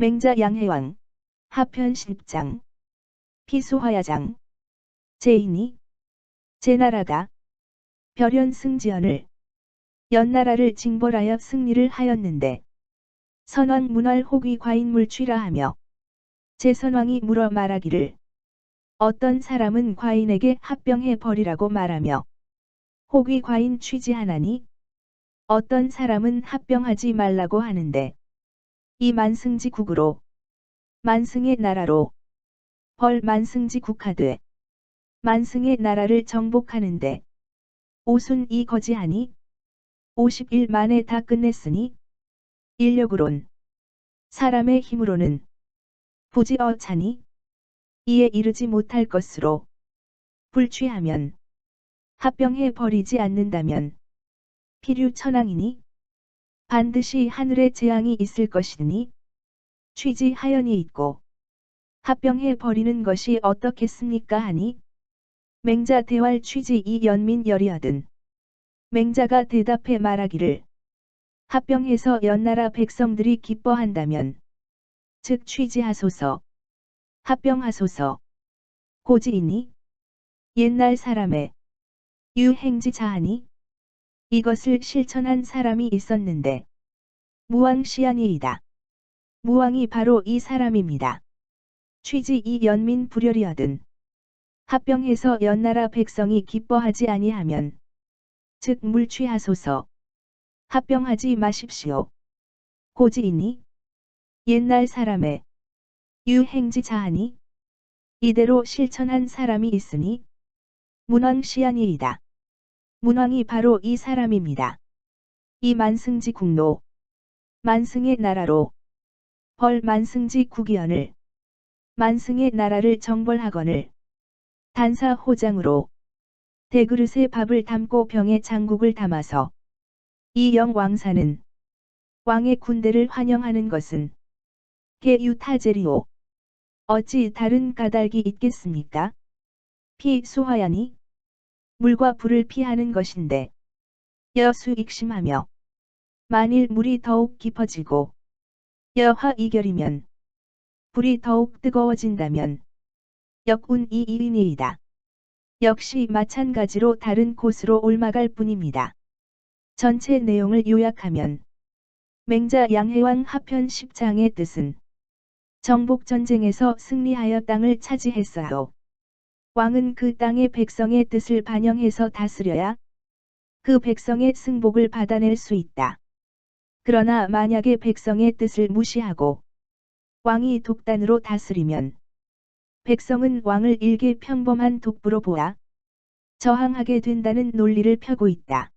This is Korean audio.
맹자 양해왕 하편 10장 피수화야장 제인이 제 나라가 별연 승지연을 연나라를 징벌하여 승리를 하였는데 선왕 문활 혹위 과인물취라 하며 제선왕이 물어 말하기를 어떤 사람은 과인에게 합병해 버리라고 말하며 혹위 과인 취지하나니 어떤 사람은 합병하지 말라고 하는데 이 만승지 국으로 만승의 나라로 벌 만승지 국하되 만승의 나라를 정복하는데 오순 이 거지하니 50일 만에 다 끝냈으니 인력으론 사람의 힘으로는 부지어차니 이에 이르지 못할 것으로 불취하면 합병해 버리지 않는다면 필유천왕이니 반드시 하늘에 재앙이 있을 것이니 취지하연이 있고 합병해 버리는 것이 어떻겠습니까 하니? 맹자 대활 취지 이 연민 열이하든 맹자가 대답해 말하기를 합병해서 연나라 백성들이 기뻐한다면 즉 취지하소서 합병하소서 고지이니 옛날 사람의 유행지자하니 이것을 실천한 사람이 있었는데 무왕 시안이이다. 무왕이 바로 이 사람입니다. 취지 이 연민 불열이하든 합병해서 연나라 백성이 기뻐하지 아니하면 즉 물취하소서 합병하지 마십시오. 고지이니 옛날 사람의 유행지자하니 이대로 실천한 사람이 있으니 문왕시안이이다. 문왕이 바로 이 사람입니다. 이 만승지 국노 만승의 나라로 벌 만승지 국위원을 만승의 나라를 정벌하거늘 단사 호장으로 대그릇에 밥을 담고 병에 장국을 담아서 이 영왕사는 왕의 군대를 환영하는 것은 개유타제리오 어찌 다른 까닭이 있겠습니까? 피 수화야니 물과 불을 피하는 것인데 여수 익심하며 만일 물이 더욱 깊어지고 여화 이결이면 불이 더욱 뜨거워진다면 역운 이 이인이이다. 역시 마찬가지로 다른 곳으로 올마갈 뿐입니다. 전체 내용을 요약하면 맹자 양해왕 하편 10장의 뜻은 정복전쟁에서 승리하여 땅을 차지했어요. 왕은 그 땅의 백성의 뜻을 반영해서 다스려야 그 백성의 승복을 받아낼 수 있다. 그러나 만약에 백성의 뜻을 무시하고 왕이 독단으로 다스리면 백성은 왕을 일개 평범한 독부로 보아 저항하게 된다는 논리를 펴고 있다.